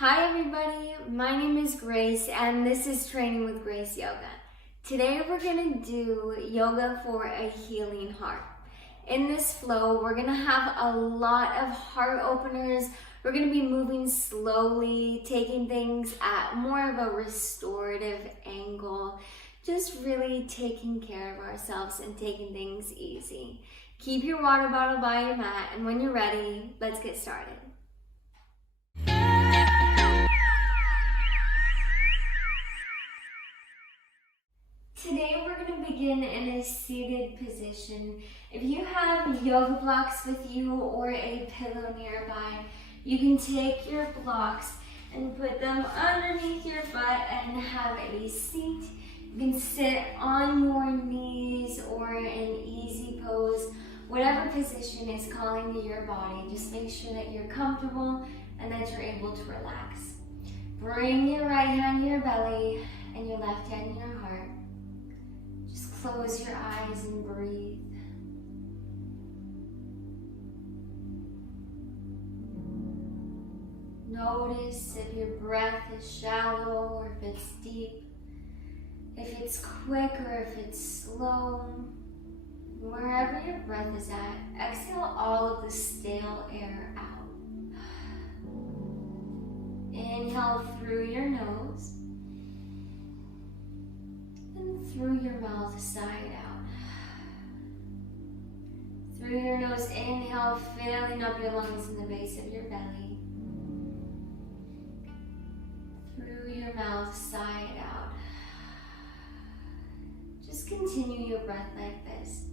Hi everybody, my name is Grace and this is Training with Grace Yoga. Today we're going to do yoga for a healing heart. In this flow, we're going to have a lot of heart openers. We're going to be moving slowly, taking things at more of a restorative angle, just really taking care of ourselves and taking things easy. Keep your water bottle by your mat, and when you're ready, let's get started. Today we're going to begin in a seated position. If you have yoga blocks with you or a pillow nearby, you can take your blocks and put them underneath your butt and have a seat. You can sit on your knees or in easy pose, whatever position is calling to your body. Just make sure that you're comfortable and that you're able to relax. Bring your right hand to your belly and your left hand to your heart. Just close your eyes and breathe. Notice if your breath is shallow or if it's deep, if it's quick or if it's slow. Wherever your breath is at, exhale all of the stale air out. Inhale through your nose. Through your mouth, side out. Through your nose, inhale, filling up your lungs in the base of your belly. Through your mouth, side out. Just continue your breath like this.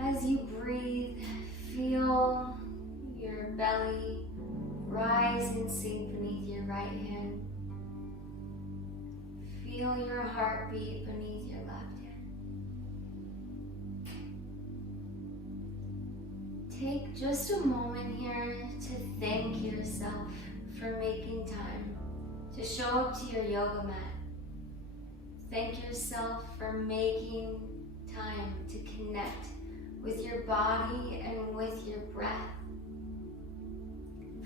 As you breathe, feel your belly rise and sink beneath your right hand. Feel your heartbeat beneath your left hand. Take just a moment here to thank yourself for making time to show up to your yoga mat. Thank yourself for making time to connect with your body and with your breath.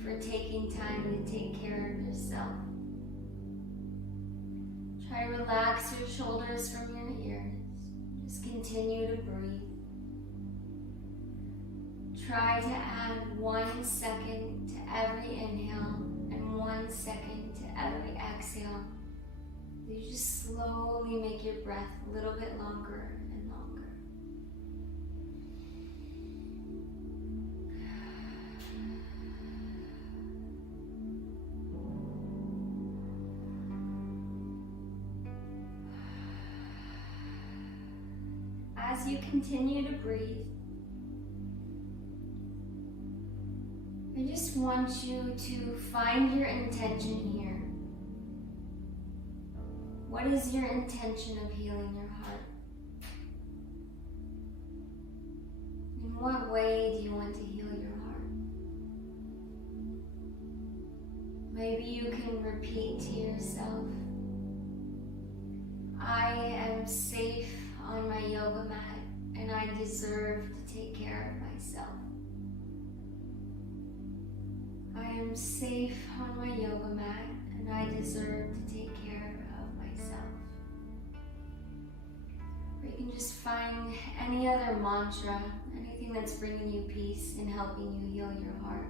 For taking time to take care of yourself. Try to relax your shoulders from your ears. Just continue to breathe. Try to add 1 second to every inhale and 1 second to every exhale. You just slowly make your breath a little bit longer and longer. As you continue to breathe, I just want you to find your intention here. What is your intention of healing your heart? In what way do you want to heal your heart? Maybe you can repeat to yourself, I am safe on my yoga mat and I deserve to take care of myself. I am safe on my yoga mat and I deserve to take care of myself. Or you can just find any other mantra, anything that's bringing you peace and helping you heal your heart.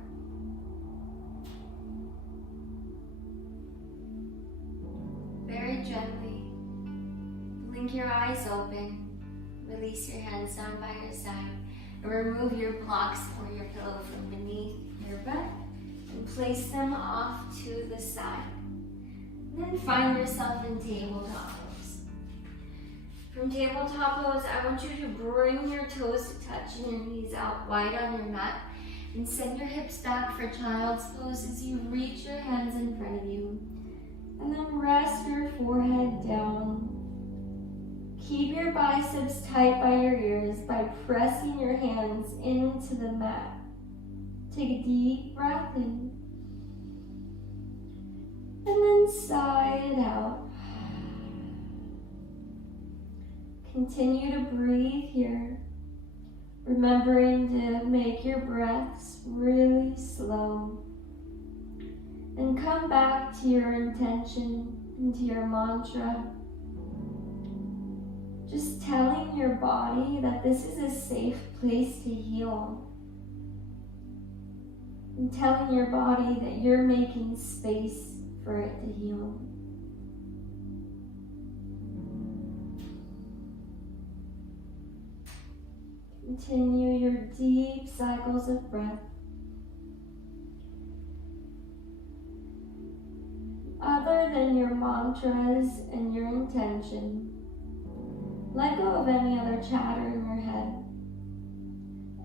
Very gently, blink your eyes open, release your hands down by your side, and remove your blocks or your pillow from beneath your butt and place them off to the side. And then find yourself in tabletop pose. From tabletop pose, I want you to bring your toes to touch and your knees out wide on your mat and send your hips back for child's pose as you reach your hands in front of you. And then rest your forehead down. Keep your biceps tight by your ears by pressing your hands into the mat. Take a deep breath in. And then sigh it out. Continue to breathe here, remembering to make your breaths really slow And come back to your intention and to your mantra. Just telling your body that this is a safe place to heal. And telling your body that you're making space for it to heal. Continue your deep cycles of breath. Other than your mantras and your intention, let go of any other chatter in your head.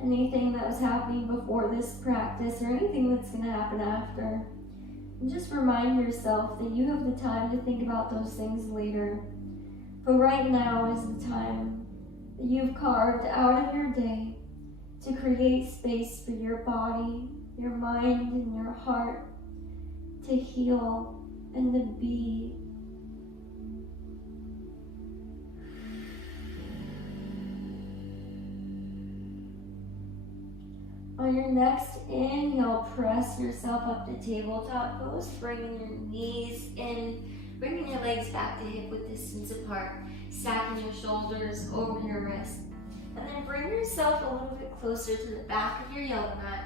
Anything that was happening before this practice or anything that's going to happen after. And just remind yourself that you have the time to think about those things later. But right now is the time that you've carved out of your day to create space for your body, your mind, and your heart to heal and to be. On your next inhale, press yourself up to tabletop pose, bringing your knees in, bringing your legs back to hip width distance apart, stacking your shoulders over your wrist. And then bring yourself a little bit closer to the back of your yoga mat.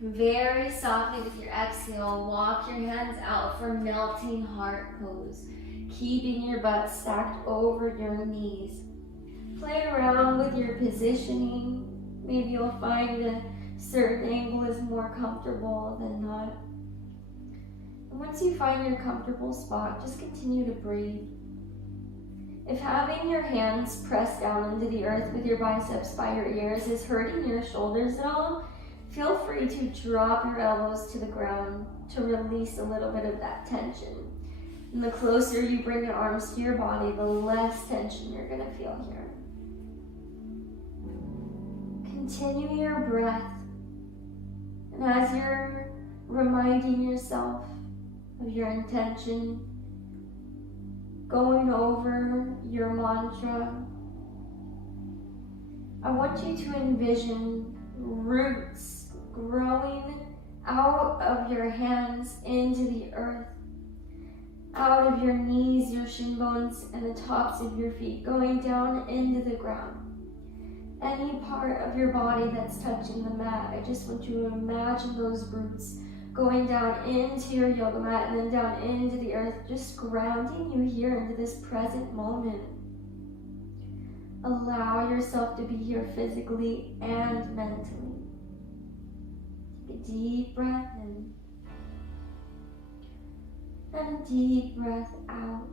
Very softly with your exhale, walk your hands out for melting heart pose, keeping your butt stacked over your knees. Play around with your positioning. Maybe you'll find a certain angle is more comfortable than not. And once you find your comfortable spot, just continue to breathe. If having your hands pressed down into the earth with your biceps by your ears is hurting your shoulders at all, feel free to drop your elbows to the ground to release a little bit of that tension. And the closer you bring your arms to your body, the less tension you're going to feel here. Continue your breath. And as you're reminding yourself of your intention, going over your mantra, I want you to envision roots growing out of your hands into the earth, out of your knees, your shin bones, and the tops of your feet, going down into the ground. Any part of your body that's touching the mat, I just want you to imagine those roots going down into your yoga mat and then down into the earth, just grounding you here into this present moment. Allow yourself to be here physically and mentally. Take a deep breath in and a deep breath out.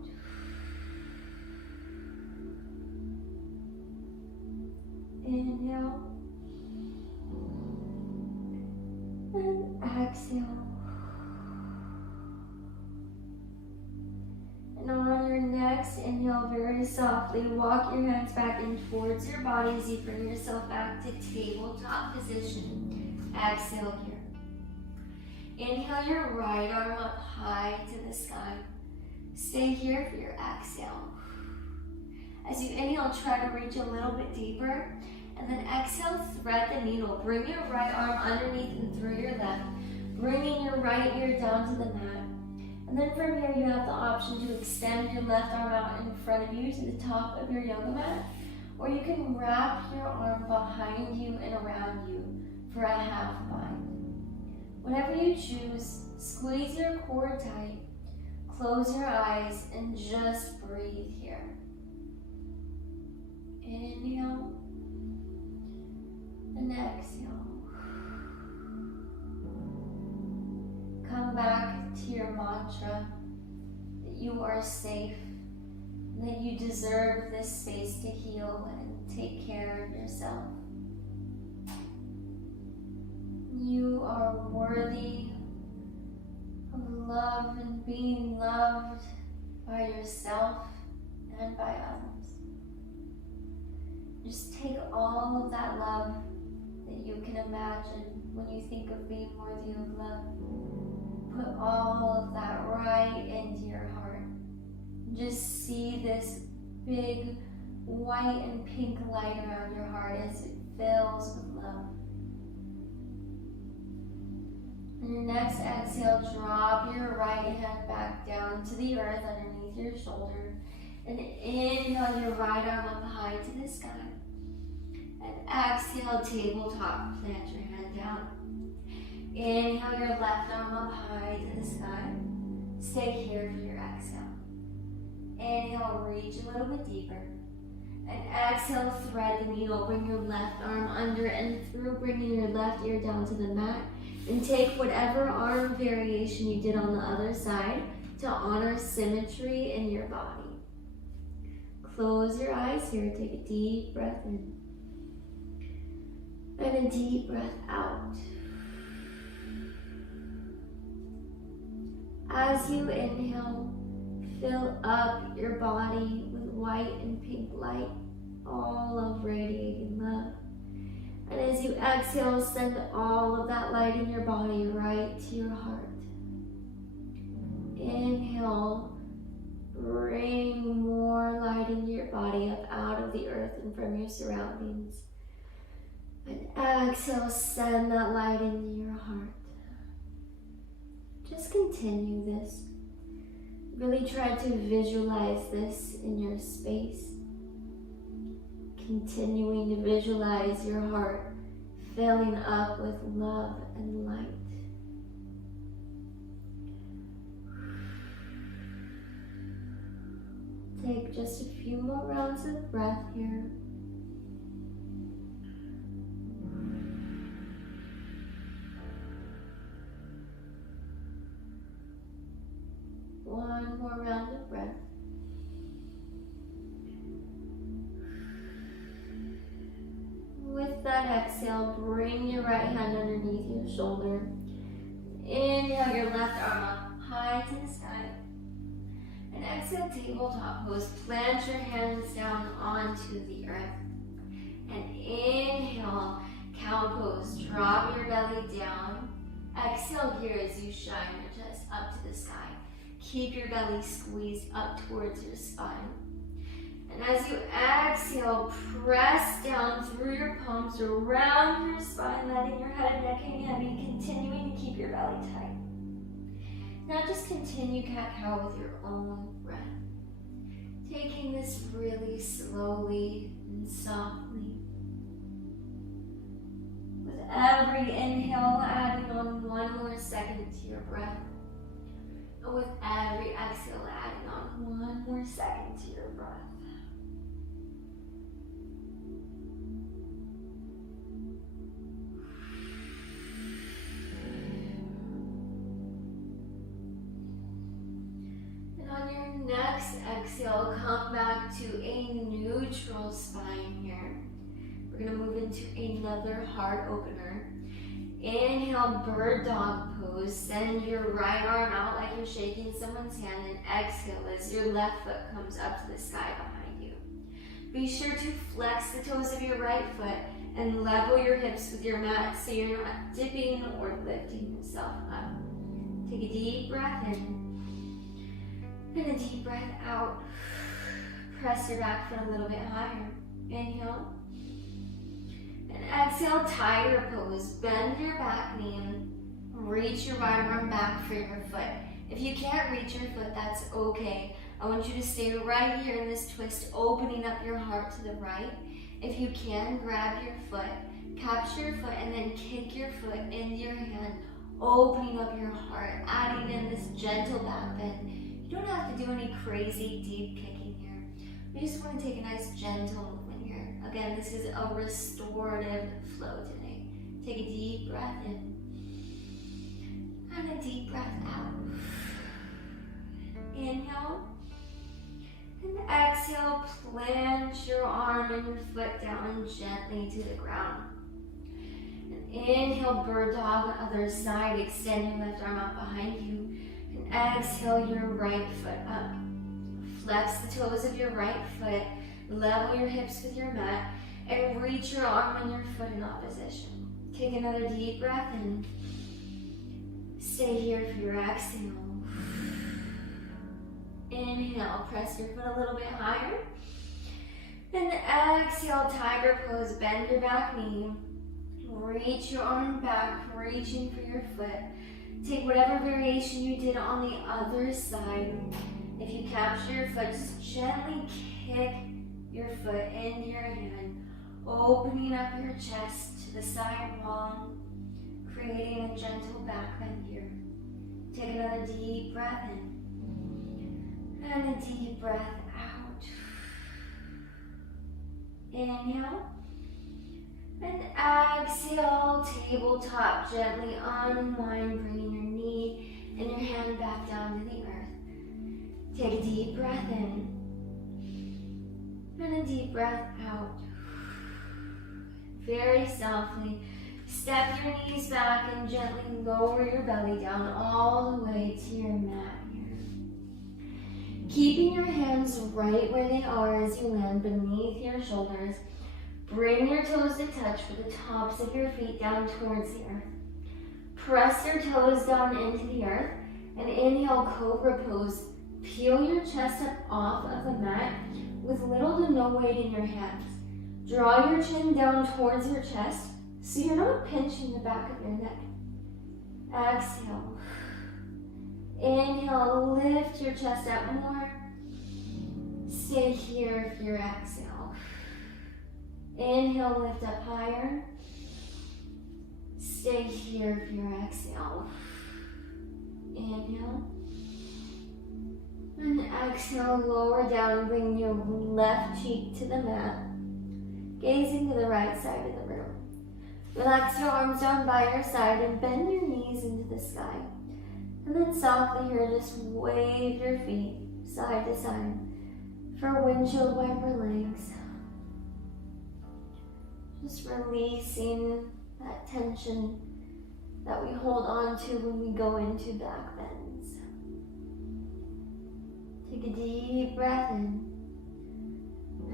Inhale and exhale. And on your next inhale, very softly, walk your hands back in towards your body as you bring yourself back to tabletop position. Exhale here. Inhale your right arm up high to the sky. Stay here for your exhale. As you inhale, try to reach a little bit deeper. And then exhale, thread the needle. Bring your right arm underneath and through your left, bringing your right ear down to the mat. And then from here, you have the option to extend your left arm out in front of you to the top of your yoga mat, or you can wrap your arm behind you and around you for a half bind. Whatever you choose, squeeze your core tight, close your eyes, and just breathe here. Inhale. And exhale. Come back to your mantra that you are safe, and that you deserve this space to heal and take care of yourself. You are worthy of love and being loved by yourself and by others. Just take all of that love that you can imagine when you think of being worthy of love. Put all of that right into your heart. Just see this big white and pink light around your heart as it fills with love. On your next exhale, drop your right hand back down to the earth underneath your shoulder. And inhale your right arm up high to the sky. And exhale, tabletop, plant your hand down. Inhale your left arm up high to the sky. Stay here for your exhale. Inhale, reach a little bit deeper. And exhale, thread the needle. Bring your left arm under and through, bringing your left ear down to the mat. And take whatever arm variation you did on the other side to honor symmetry in your body. Close your eyes here. Take a deep breath in. And a deep breath out. As you inhale, fill up your body with white and pink light, all of radiating love. And as you exhale, send all of that light in your body right to your heart. Inhale, bring more light into your body up out of the earth and from your surroundings. And exhale, send that light into your heart. Just continue this. Really try to visualize this in your space. Continuing to visualize your heart filling up with love and light. Take just a few more rounds of breath here. One more round of breath. With that exhale, bring your right hand underneath your shoulder. Inhale your left arm up high to the sky. And exhale, tabletop pose. Plant your hands down onto the earth. And inhale, cow pose. Drop your belly down. Exhale here as you shine your chest up to the sky. Keep your belly squeezed up towards your spine. And as you exhale, press down through your palms around your spine, letting your head and neck hang heavy, continuing to keep your belly tight. Now just continue cat-cow with your own breath. Taking this really slowly and softly. With every inhale, adding on 1 more second to your breath. And with every exhale, adding on 1 more second to your breath. And on your next exhale, come back to a neutral spine here. We're going to move into another heart opener. Inhale, bird dog pose. Send your right arm out like you're shaking someone's hand, and exhale as your left foot comes up to the sky behind you. Be sure to flex the toes of your right foot and level your hips with your mat so you're not dipping or lifting yourself up. Take a deep breath in and a deep breath out. Press your back foot a little bit higher. Inhale. And exhale, tiger pose. Bend your back knee and reach your right arm back for your foot. If you can't reach your foot, that's okay. I want you to stay right here in this twist, opening up your heart to the right. If you can, grab your foot, capture your foot, and then kick your foot into your hand, opening up your heart, adding in this gentle back bend. You don't have to do any crazy deep kicking here. We just want to take a nice gentle movement here. Again, this is a restorative flow today. Take a deep breath in and a deep breath out. Inhale and exhale, plant your arm and your foot down gently to the ground. And inhale, bird dog, other side, extend your left arm out behind you. And exhale your right foot up. Flex the toes of your right foot, level your hips with your mat, and reach your arm and your foot in opposition. Take another deep breath in. Stay here for your exhale. Inhale, press your foot a little bit higher. And exhale, tiger pose. Bend your back knee. Reach your arm back, reaching for your foot. Take whatever variation you did on the other side. If you capture your foot, just gently kick your foot into your hand, opening up your chest to the side wall, creating a gentle back bend here. Take another deep breath in and a deep breath out. Inhale and exhale, tabletop, gently unwind, bringing your knee and your hand back down to the earth. Take a deep breath in and a deep breath out. Very softly, step your knees back and gently lower your belly down all the way to your mat here. Keeping your hands right where they are as you land beneath your shoulders. Bring your toes to touch with the tops of your feet down towards the earth. Press your toes down into the earth and inhale, cobra pose. Peel your chest up off of the mat with little to no weight in your hands. Draw your chin down towards your chest so you're not pinching the back of your neck. Exhale. Inhale, lift your chest up more. Stay here for your exhale. Inhale, lift up higher. Stay here for your exhale. Inhale. And exhale, lower down, bring your left cheek to the mat. Gazing to the right side of the room. Relax your arms down by your side and bend your knees into the sky. And then softly here, just wave your feet side to side for windshield wiper legs. Just releasing that tension that we hold on to when we go into back bends. Take a deep breath in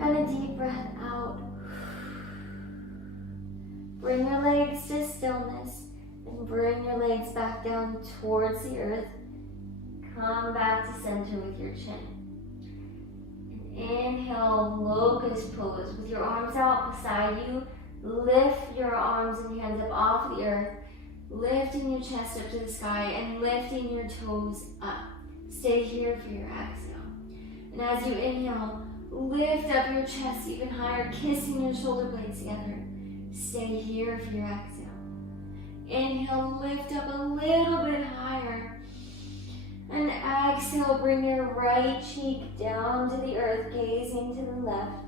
and a deep breath out. Bring your legs to stillness and bring your legs back down towards the earth. Come back to center with your chin. Inhale, locust pose with your arms out beside you. Lift your arms and hands up off the earth, lifting your chest up to the sky and lifting your toes up. Stay here for your exhale. And as you inhale, lift up your chest even higher, kissing your shoulder blades together. Stay here for your exhale. Inhale, lift up a little bit higher. And exhale, bring your right cheek down to the earth, gazing to the left.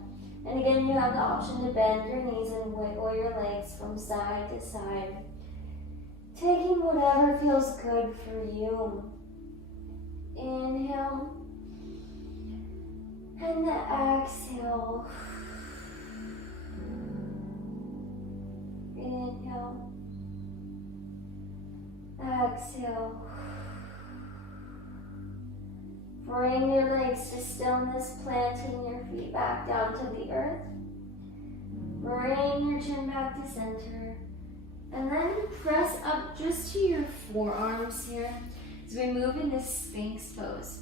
And again, you have the option to bend your knees and wiggle your legs from side to side. Taking whatever feels good for you. Inhale. And exhale. Inhale. Exhale. Bring your legs to stillness, planting your feet back down to the earth. Bring your chin back to center. And then press up just to your forearms here as we move into Sphinx pose.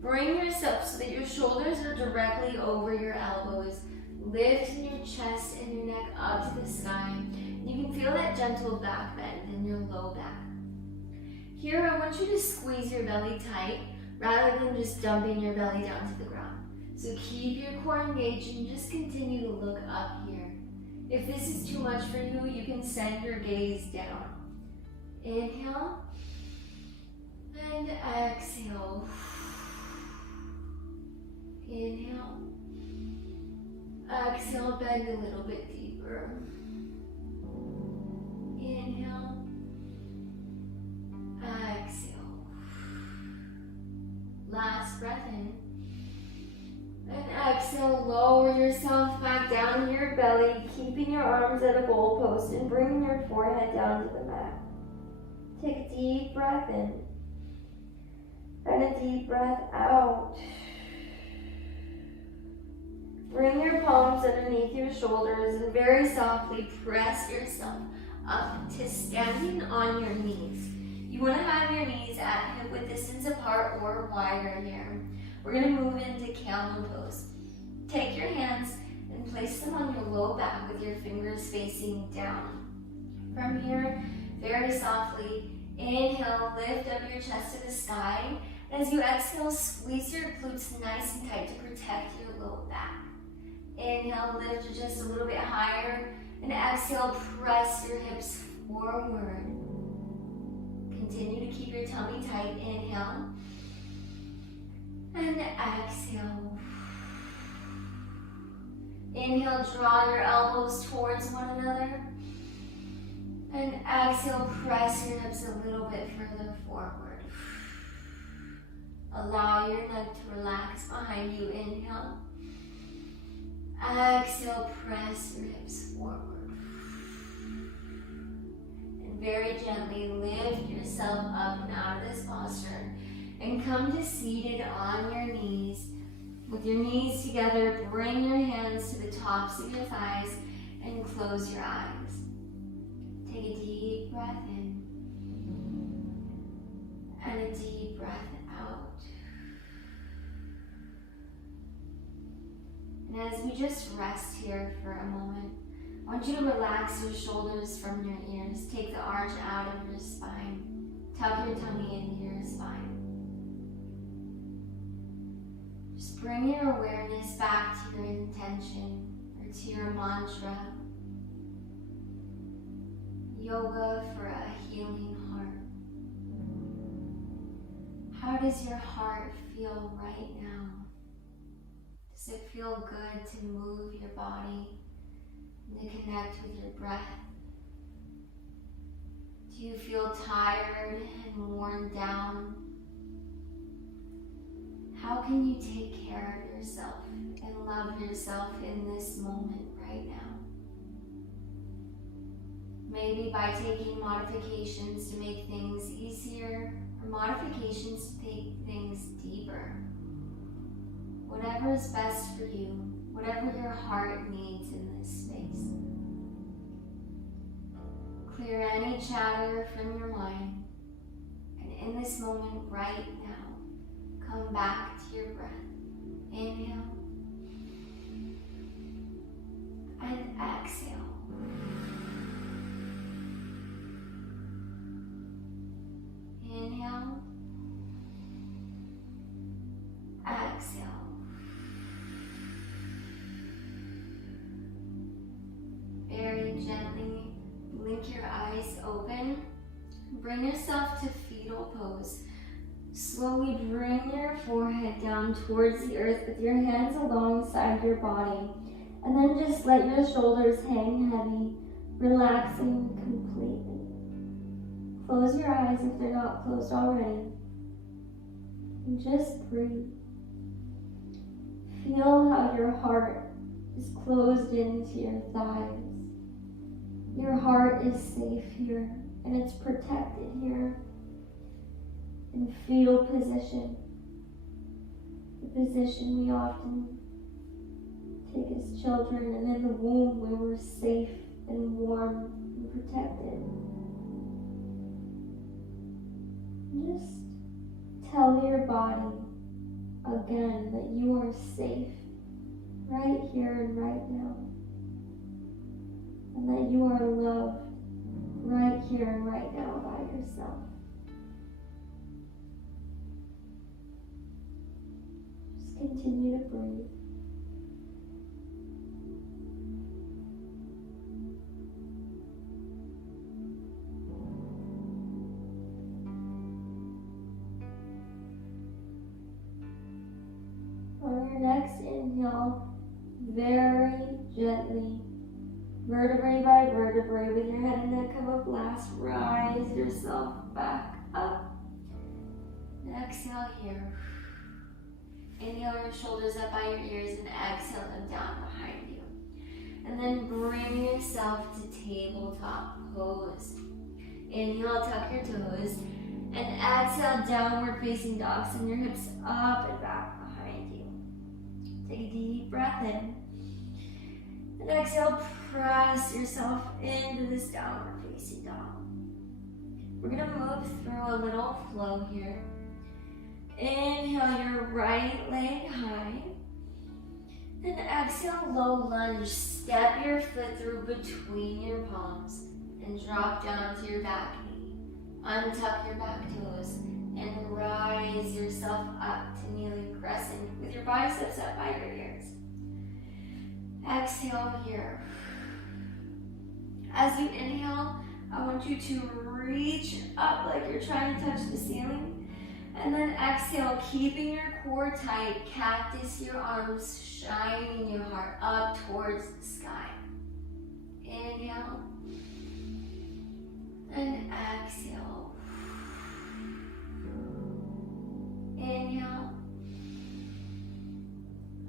Bring yourself so that your shoulders are directly over your elbows. Lift your chest and your neck up to the sky. You can feel that gentle back bend in your low back. Here, I want you to squeeze your belly tight, rather than just dumping your belly down to the ground. So keep your core engaged and just continue to look up here. If this is too much for you, you can send your gaze down. Inhale and exhale. Inhale. Exhale, bend a little bit deeper. Inhale. Exhale. Last breath in. And exhale, lower yourself back down to your belly, keeping your arms at a goalpost and bringing your forehead down to the mat. Take a deep breath in and a deep breath out. Bring your palms underneath your shoulders and very softly press yourself up to standing on your knees. You want to have your knees at hip-width distance apart or wider here. We're going to move into camel pose. Take your hands and place them on your low back with your fingers facing down. From here, very softly, Inhale, lift up your chest to the sky. And as you exhale, squeeze your glutes nice and tight to protect your low back. Inhale, lift your chest a little bit higher. And exhale, press your hips forward. Continue to keep your tummy tight. Inhale. And exhale. Inhale, draw your elbows towards one another. And exhale, press your hips a little bit further forward. Allow your neck to relax behind you. Inhale. Exhale, press your hips forward. And very gently lift yourself up and out of this posture. And come to seated on your knees. With your knees together, bring your hands to the tops of your thighs and close your eyes. Take a deep breath in and a deep breath out. And as we just rest here for a moment, I want you to relax your shoulders from your ears. Take the arch out of your spine. Tuck your tummy into your spine. Just bring your awareness back to your intention or to your mantra. Yoga for a healing heart. How does your heart feel right now? Does it feel good to move your body and to connect with your breath? Do you feel tired and worn down? How can you take care of yourself and love yourself in this moment right now? Maybe by taking modifications to make things easier, or modifications to take things deeper. Whatever is best for you, whatever your heart needs in this space. Clear any chatter from your mind, and in this moment right now, come back to your breath. Inhale and exhale. Inhale, exhale. Very gently blink your eyes open. Bring yourself to fetal pose. Slowly bring your forehead down towards the earth with your hands alongside your body. And then just let your shoulders hang heavy, relaxing completely. Close your eyes if they're not closed already. And just breathe. Feel how your heart is closed into your thighs. Your heart is safe here, and it's protected here. In fetal position, the position we often take as children, and in the womb we were safe and warm and protected. Just tell your body again that you are safe right here and right now, and that you are loved right here and right now by yourself. Just continue to breathe. On your next inhale, very gently, vertebrae by vertebrae, with your head and neck come up last, rise yourself back up. And exhale here. Inhale your shoulders up by your ears and exhale them down behind you. And then bring yourself to tabletop pose. Inhale, tuck your toes. And exhale, downward facing dog. Send your hips up and back behind you. Take a deep breath in. And exhale, press yourself into this downward facing dog. We're going to move through a little flow here. Inhale your right leg high. And exhale, low lunge. Step your foot through between your palms and drop down to your back knee. Untuck your back toes and rise yourself up to kneeling crescent with your biceps up by your ears. Exhale here. As you inhale, I want you to reach up like you're trying to touch the ceiling. And then exhale, keeping your core tight, cactus your arms, shining your heart up towards the sky. Inhale. And exhale. Inhale.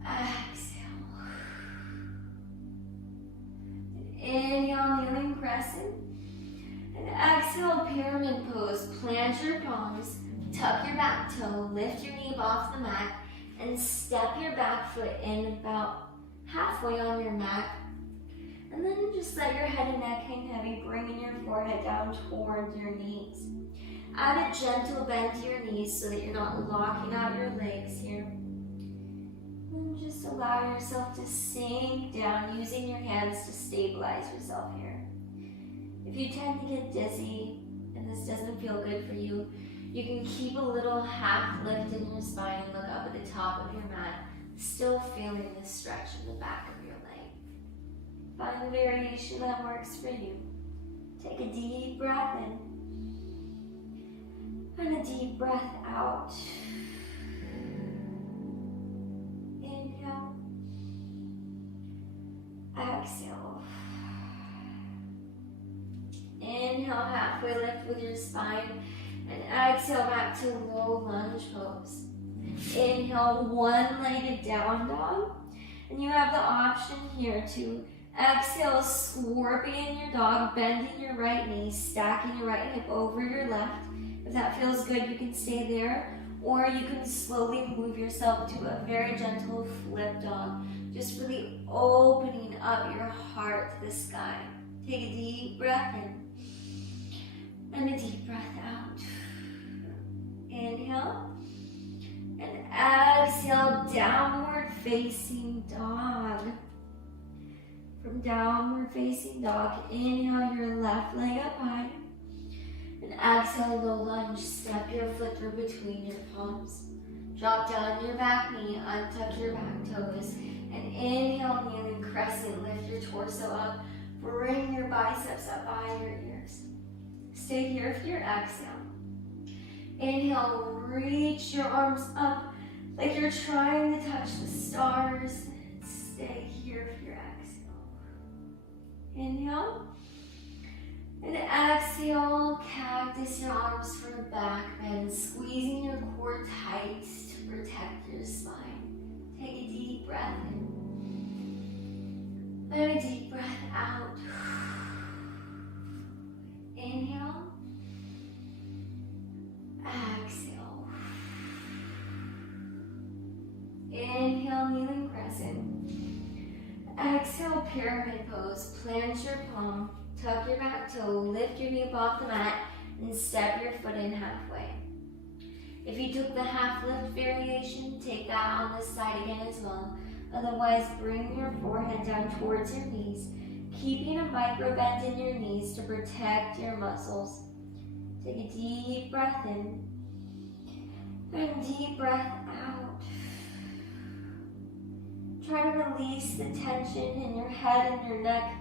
Exhale. And inhale, kneeling crescent. And exhale, pyramid pose. Plant your palms, tuck your back toe, lift your knee off the mat, and step your back foot in about halfway on your mat. And then just let your head and neck hang heavy, bringing your forehead down towards your knees. Add a gentle bend to your knees so that you're not locking out your legs here. And just allow yourself to sink down, using your hands to stabilize yourself here. If you tend to get dizzy and this doesn't feel good for you, you can keep a little half lift in your spine and look up at the top of your mat, still feeling the stretch in the back of your leg. Find the variation that works for you. Take a deep breath in and a deep breath out. Inhale. Exhale. Inhale, halfway lift with your spine, and exhale back to low lunge pose. Inhale, one-legged down dog, and you have the option here to exhale, scorpion your dog, bending your right knee, stacking your right hip over your left. If that feels good, you can stay there, or you can slowly move yourself to a very gentle flip dog, just really opening up your heart to the sky. Take a deep breath in and a deep breath out. Inhale and exhale, downward facing dog. From downward facing dog, inhale your left leg up high. And exhale, low lunge. Step your foot through between your palms. Drop down your back knee, untuck your back toes. And inhale, kneeling crescent. Lift your torso up. Bring your biceps up by your ears. Stay here for your exhale. Inhale, reach your arms up like you're trying to touch the stars. Stay here for your exhale. Inhale. And exhale, cactus your arms for a back bend, squeezing your core tight to protect your spine. Take a deep breath in. And a deep breath out. Inhale. Exhale. Inhale, kneeling crescent. Exhale, pyramid pose. Plant your palm, tuck your back toe, lift your knee off the mat, and step your foot in halfway. If you took the half lift variation, take that on this side again as well. Otherwise, bring your forehead down towards your knees, keeping a micro bend in your knees to protect your muscles. Take a deep breath in and deep breath out. Try to release the tension in your head and your neck,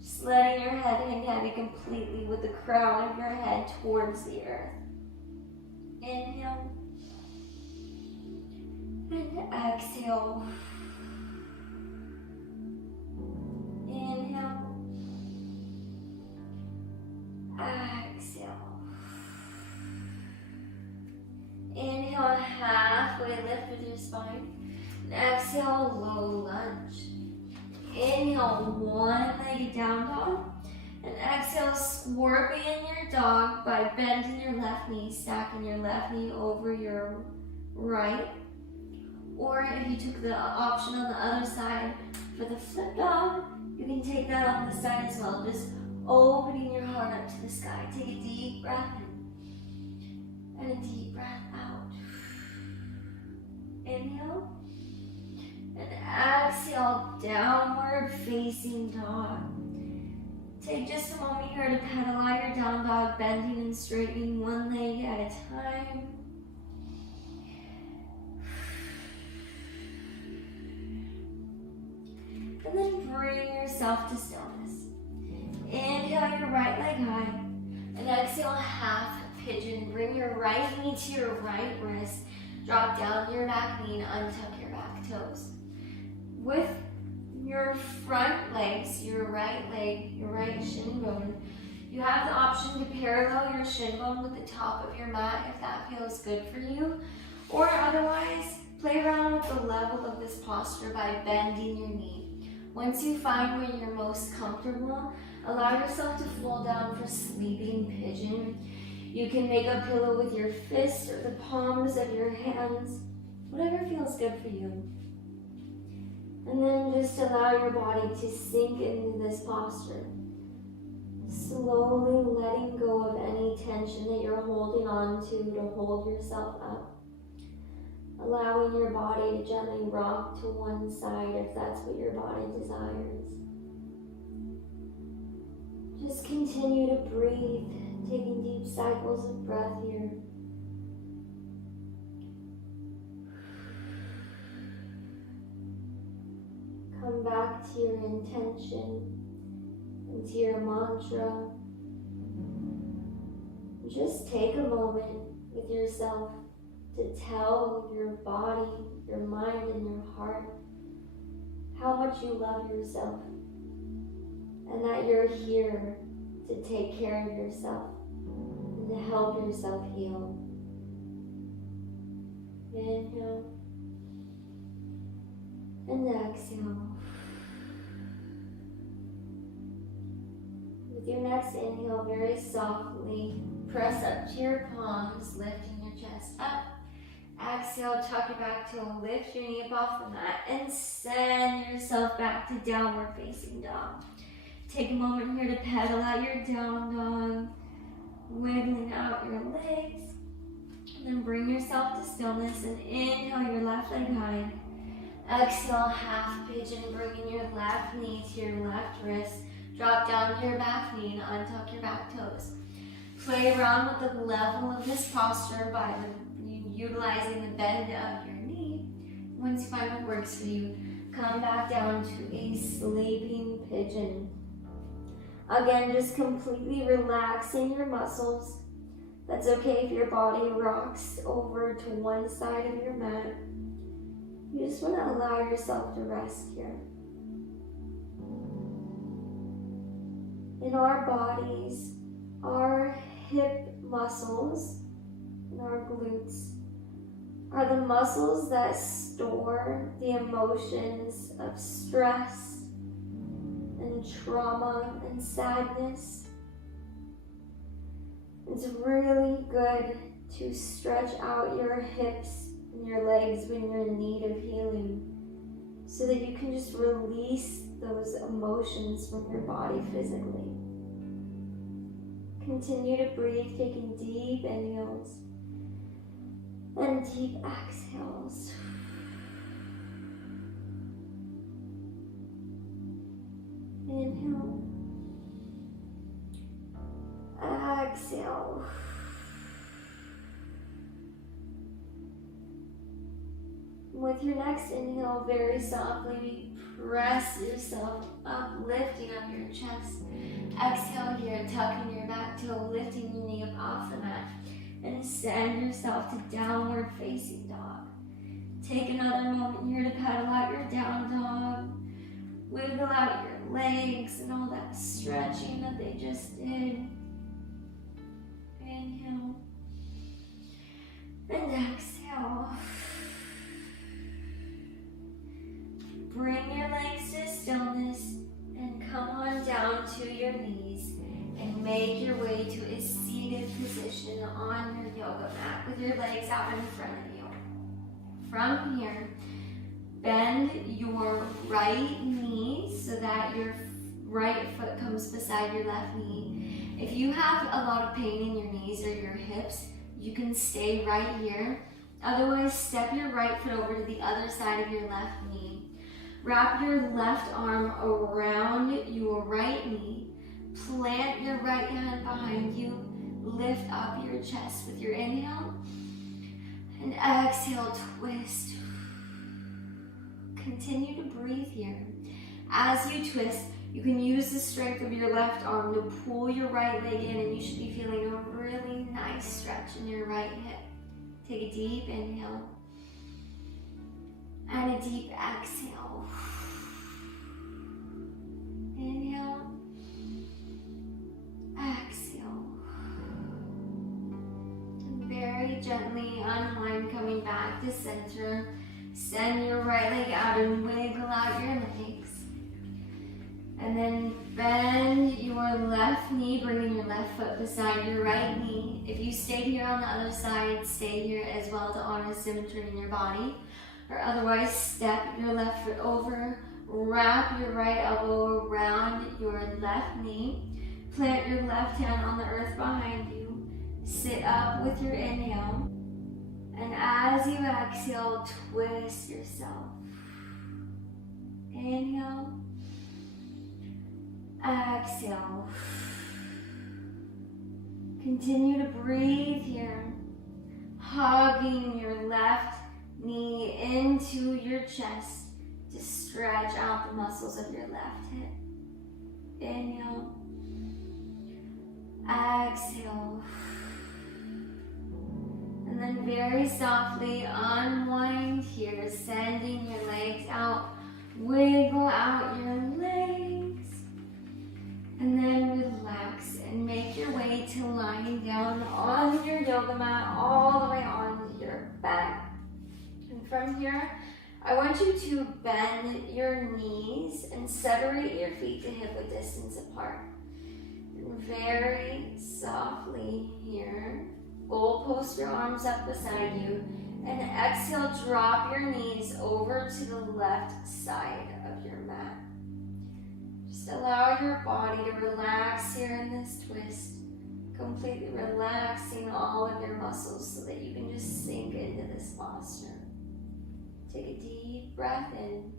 just letting your head hang heavy completely with the crown of your head towards the earth. Inhale and exhale. Inhale. Exhale. Inhale, halfway lift with your spine. And exhale, low lunge. Inhale, one-legged down dog. And exhale, scorpion your dog by bending your left knee, stacking your left knee over your right. Or if you took the option on the other side for the flip dog, you can take that on the side as well. Just opening your heart up to the sky. Take a deep breath in and a deep breath out. Inhale and exhale, downward facing dog. Take just a moment here to pedal out your down dog, bending and straightening one leg at a time. And then bring yourself to stillness. Inhale your right leg high. And exhale, half pigeon. Bring your right knee to your right wrist. Drop down your back knee and untuck your back toes. With your front legs, your right leg, your right shin bone, you have the option to parallel your shin bone with the top of your mat if that feels good for you. Or otherwise, play around with the level of this posture by bending your knee. Once you find where you're most comfortable, allow yourself to fall down for sleeping pigeon. You can make a pillow with your fists or the palms of your hands, whatever feels good for you. And then just allow your body to sink into this posture. Slowly letting go of any tension that you're holding on to hold yourself up. Allowing your body to gently rock to one side if that's what your body desires. Just continue to breathe, taking deep cycles of breath here. Come back to your intention and to your mantra. Just take a moment with yourself to tell your body, your mind, and your heart how much you love yourself and that you're here to take care of yourself and to help yourself heal. Inhale and exhale. With your next inhale, very softly press up to your palms, lifting your chest up. Exhale, tuck your back toe, lift your knee up off the mat, and send yourself back to downward facing dog. Take a moment here to pedal out your down dog, wiggling out your legs. And then bring yourself to stillness and inhale your left leg high. Exhale, half pigeon, bringing your left knee to your left wrist. Drop down to your back knee and untuck your back toes. Play around with the level of this posture by utilizing the bend of your knee. Once you find what works for you, come back down to a sleeping pigeon. Again, just completely relaxing your muscles. That's okay if your body rocks over to one side of your mat. You just want to allow yourself to rest here. In our bodies, our hip muscles and our glutes are the muscles that store the emotions of stress and trauma and sadness. It's really good to stretch out your hips and your legs when you're in need of healing so that you can just release those emotions from your body physically. Continue to breathe, taking deep inhales and deep exhales. Inhale. Exhale. With your next inhale, very softly press yourself up, lifting up your chest. Exhale here, tucking your back toe, lifting your knee up off the mat, and send yourself to downward facing dog. Take another moment here to pedal out your down dog. Wiggle out your legs and all that stretching that they just did. Inhale and exhale. Bring your legs to stillness and come on down to your knees and make your way to a seated position on your yoga mat with your legs out in front of you. From here, bend your right knee so that your right foot comes beside your left knee. If you have a lot of pain in your knees or your hips, you can stay right here. Otherwise, step your right foot over to the other side of your left knee. Wrap your left arm around your right knee. Plant your right hand behind you. Lift up your chest with your inhale. And exhale, twist. Continue to breathe here. As you twist, you can use the strength of your left arm to pull your right leg in, and you should be feeling a really nice stretch in your right hip. Take a deep inhale and a deep exhale. Inhale, exhale. And very gently unwind, coming back to center. Send your right leg out and wiggle out your legs. And then bend your left knee, bringing your left foot beside your right knee. If you stay here on the other side, stay here as well to honor symmetry in your body. Or otherwise, step your left foot over, wrap your right elbow around your left knee. Plant your left hand on the earth behind you. Sit up with your inhale. And as you exhale, twist yourself. Inhale. Exhale. Continue to breathe here. Hugging your left knee into your chest to stretch out the muscles of your left hip. Inhale. Exhale. And then very softly unwind here, sending your legs out. Wiggle out your legs. And then relax and make your way to lying down on your yoga mat all the way onto your back. And from here, I want you to bend your knees and separate your feet to hip-width distance apart. And very softly here, goalpost your arms up beside you, and exhale, drop your knees over to the left side of your mat. Just allow your body to relax here in this twist, completely relaxing all of your muscles so that you can just sink into this posture. Take a deep breath in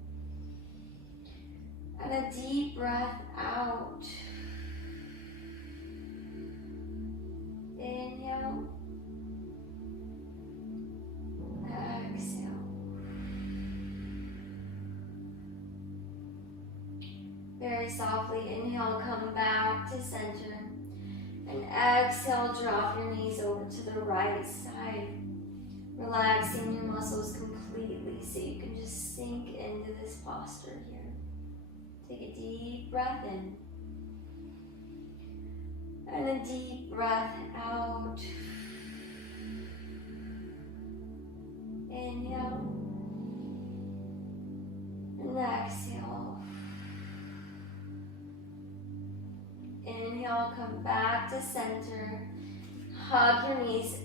and a deep breath out. Inhale. Exhale. Very softly inhale, come back to center. And exhale, drop your knees over to the right side. Relaxing your muscles completely so you can just sink into this posture here. Take a deep breath in. And a deep breath out. Inhale. And exhale. Inhale, come back to center. Hug your knees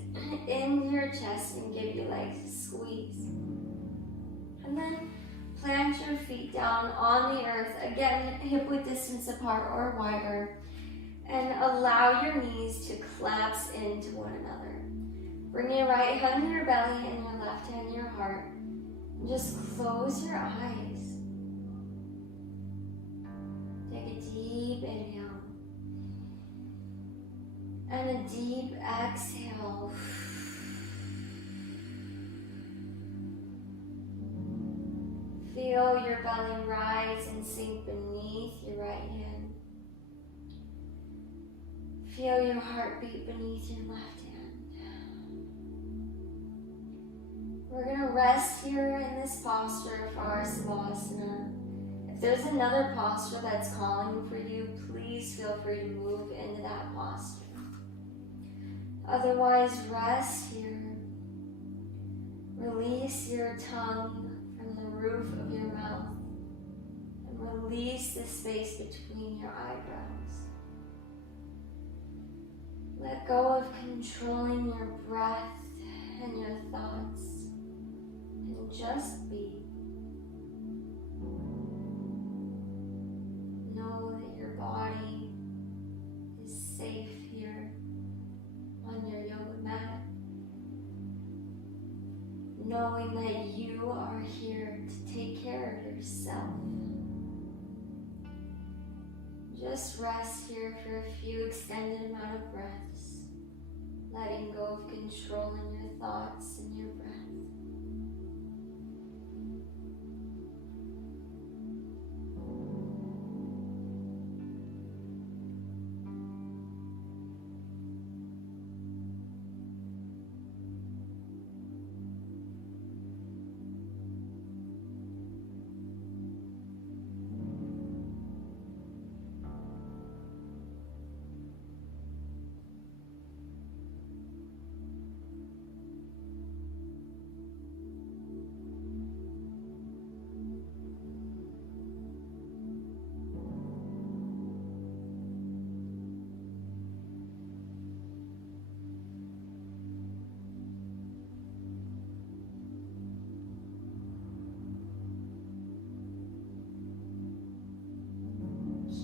into your chest and give your legs a squeeze. And then plant your feet down on the earth, again hip-width distance apart or wider, and allow your knees to collapse into one another. Bring your right hand to your belly and your left hand to your heart. And just close your eyes. Take a deep inhale. And a deep exhale. Feel your belly rise and sink beneath your right hand. Feel your heartbeat beneath your left hand. We're going to rest here in this posture for our Savasana. If there's another posture that's calling for you, please feel free to move into that posture. Otherwise, rest here. Release your tongue from the roof of your mouth and release the space between your eyebrows. Let go of controlling your breath and your thoughts and just be. Know that your body is safe here on your yoga mat, knowing that you are here to take care of yourself. Just rest here for a few extended amount of breaths, letting go of controlling your thoughts and your breath.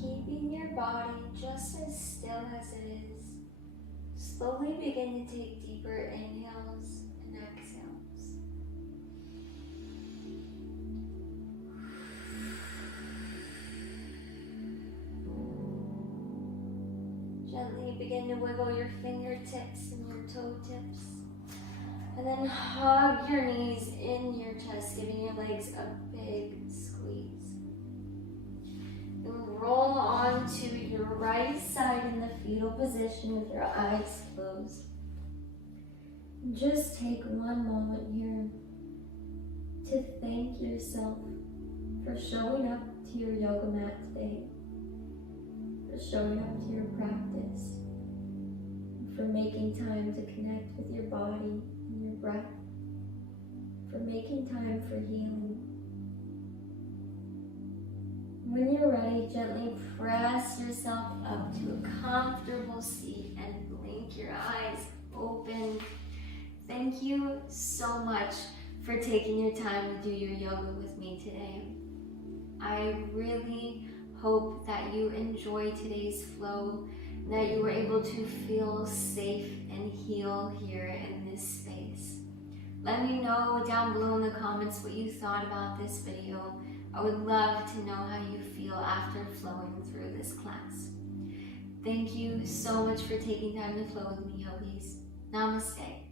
Keeping your body just as still as it is, slowly begin to take deeper inhales and exhales. Gently begin to wiggle your fingertips and your toe tips. And then hug your knees in your chest, giving your legs a big squeeze. And roll onto your right side in the fetal position with your eyes closed. And just take one moment here to thank yourself for showing up to your yoga mat today, for showing up to your practice, and for making time to connect with your body and your breath, for making time for healing. When you're ready, gently press yourself up to a comfortable seat and blink your eyes open. Thank you so much for taking your time to do your yoga with me today. I really hope that you enjoyed today's flow, and that you were able to feel safe and heal here in this space. Let me know down below in the comments what you thought about this video. I would love to know how you feel after flowing through this class. Thank you so much for taking time to flow with me, yogis. Namaste.